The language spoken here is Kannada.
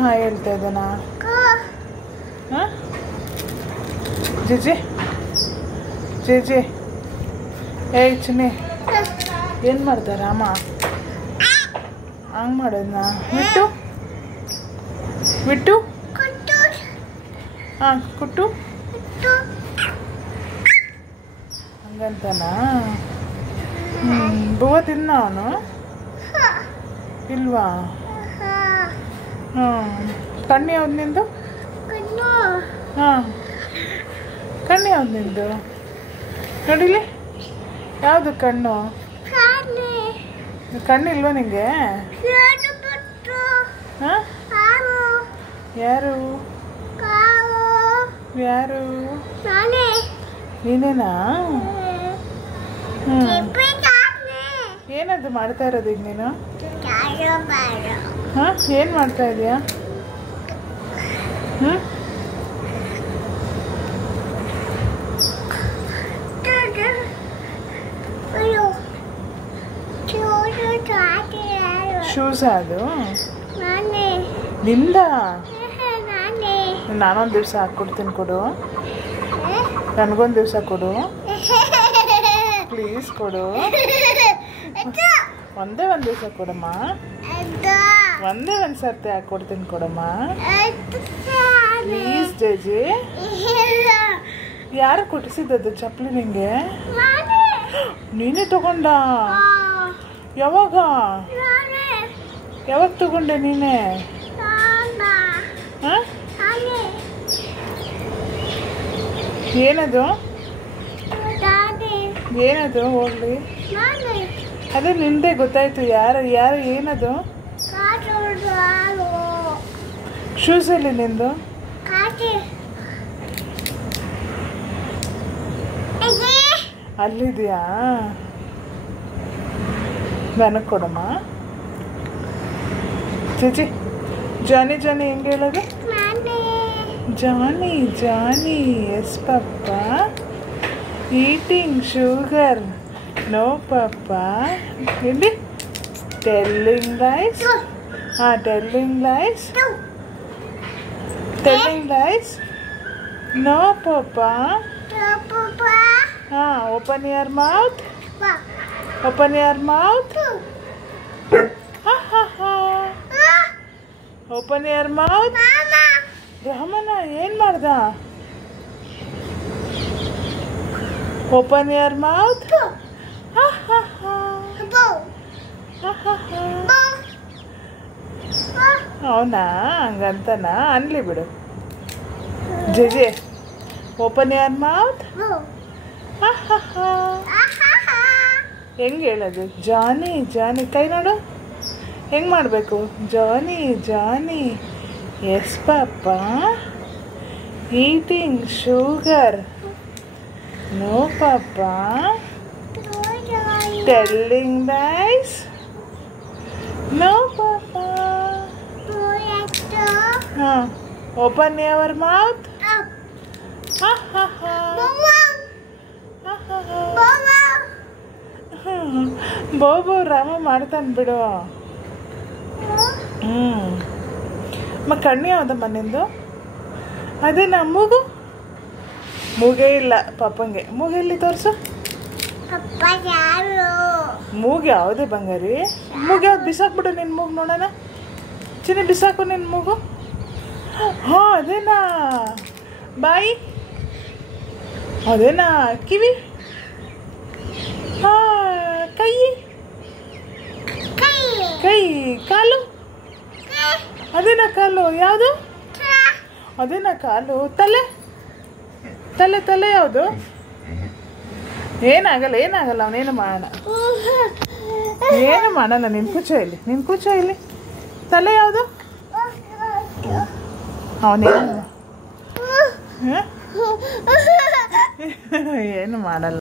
ಹಾಯ್ ಹೇಳ್ತಾ ಇದ್ದಾನ? ಹಾಂ ಜೆ ಜೆ ಏಯ್ ಚಿನ್ನಿ ಏನು ಮಾಡ್ದೆ ರಾಮ? ಹಂಗೆ ಮಾಡೋದನ್ನ ಬಿಟ್ಟು ಹಾಂ ಕುಟ್ಟು ಹಂಗಂತಾನ? ಬೂವ ತಿನ್ನ ಅವನು ಇಲ್ವಾ? ಹಾಂ ಕಣ್ಣು ಯಾವ್ದು ನಿಂದು? ಹಾಂ ಕಣ್ಣು ಯಾವ್ದು ನಿಂದು ನೋಡಿಲಿ? ಯಾವುದು ಕಣ್ಣು? ಕಣ್ಣಿಲ್ವಾ ನಿಂಗೆ? ಹಾಂ ಯಾರು ಯಾರು? ನೀನೇನಾ? ಏನದು ಮಾಡ್ತಾ ಇರೋದು ಈಗ ನೀನು? ಹಾಂ ಏನು ಮಾಡ್ತಾ ಇದೀಯಾ? ಶೂಸ್ ಅದು ನಿಂದ? ನಾನೊಂದು ದಿವಸ ಹಾಕ್ಕೊಡ್ತೀನಿ ಕೊಡು. ನನಗೊಂದು ದಿವಸ ಕೊಡು ಪ್ಲೀಸ್ ಕೊಡು. ಒಂದೇ ಒಂದು ದಿವಸ ಕೊಡಮ್ಮ. ಒಂದೇ ಒಂದು ಸರ್ತಿ ಹಾಕ್ಕೊಡ್ತೀನಿ ಕೊಡಮ್ಮ ಪ್ಲೀಸ್ ಜೇಜಿ. ಯಾರು ಕೊಡಿಸಿದ್ದದು ಚಪ್ಪಲಿ ನಿಂಗೆ? ನೀನೇ ತಗೊಂಡ? ಯಾವಾಗ ಯಾವಾಗ ತಗೊಂಡೆ ನೀನೇ? ಹಾಂ ಏನದು ಏನದು? ಹೋಗ್ಲಿ ಅದೇ ನಿಂದೆ ಗೊತ್ತಾಯ್ತು. ಯಾರು ಯಾರು ಏನದು? ಶೂಸ್ ಎಲ್ಲಿ ನಿಂದು? ಅಲ್ಲಿದೆಯಾ? ನನಗೆ ಕೊಡಮ್ಮ. ಚೇಚಿ ಜಾನಿ ಜಾನಿ ಹೆಂಗೆ ಹೇಳೋದು? Johnny Johnny yes papa. Eating sugar no papa. ಇಲ್ಲಿ ಟೆಲ್ಲಿಂಗ್ ಲೈಸ್. ಹಾಂ ಟೆಲ್ಲಿಂಗ್ ಲೈಸ್ ನೋ ಪಪ್ಪ. ಹಾಂ open your mouth. Open your mouth. Open your mouth. ರಾಮನ ಏನು ಮಾಡ್ದ? Open your mouth. ಅವನಾ ಹಂಗಂತನ? ಅನ್ಲಿ ಬಿಡು. ಜೆ ಓಪನ್ ಯುವರ್ ಮೌತ್. ಹೆಂಗೆ ಹೇಳೋದು? ಜಾನಿ ಜಾನಿ ಕೈ ನೋಡು ಹೆಂಗೆ ಮಾಡಬೇಕು? Johnny Johnny yes papa. Eating sugar no papa. Telling lies no papa. ಹಾಂ ಓಪನ್ ಯುವರ್ ಮೌತ್. ಬೋಬೋ ರಾಮ ಮಾಡ್ತಾನೆ ಬಿಡು. ಕಣ್ಣು ಯಾವುದಮ್ಮ ನಿಂದು? ಅದೇನಾ ಮೂಗು? ಮೂಗೇ ಇಲ್ಲ ಪಾಪಂಗೆ. ಮೂಗು ಎಲ್ಲಿ ತೋರಿಸು. ಮೂಗು ಯಾವುದೇ ಬಂಗಾರಿ? ಮೂಗು ಯಾವ್ದು? ಬಿಸಾಕ್ಬಿಡು ನಿನ್ನ ಮೂಗು ನೋಡೋಣ. ಚಿನ್ನಿ ಬಿಸಾಕು ನಿನ್ನ ಮೂಗು. ಹಾಂ ಅದೇನಾ? ಬಾಯಿ ಅದೇನಾ? ಕಿವಿ? ಹಾಂ ಕೈ ಕೈ ಕಾಲು ಅದೇನಾ? ಕಾಲು ಯಾವುದು? ಅದೇನಾ ಕಾಲು? ತಲೆ ತಲೆ ತಲೆ ಯಾವುದು? ಏನಾಗಲ್ಲ ಏನಾಗಲ್ಲ. ಅವನೇನು ಮಾಡೋಣ ಏನು ಮಾಡೋಣ. ನಿನ್ನ ಕೂಚ ಇಲ್ಲಿ, ನಿನ್ನ ಕೂಚ ಇಲ್ಲಿ. ತಲೆ ಯಾವುದು? ಅವನೇನು ಏನು ಮಾಡಲ್ಲ.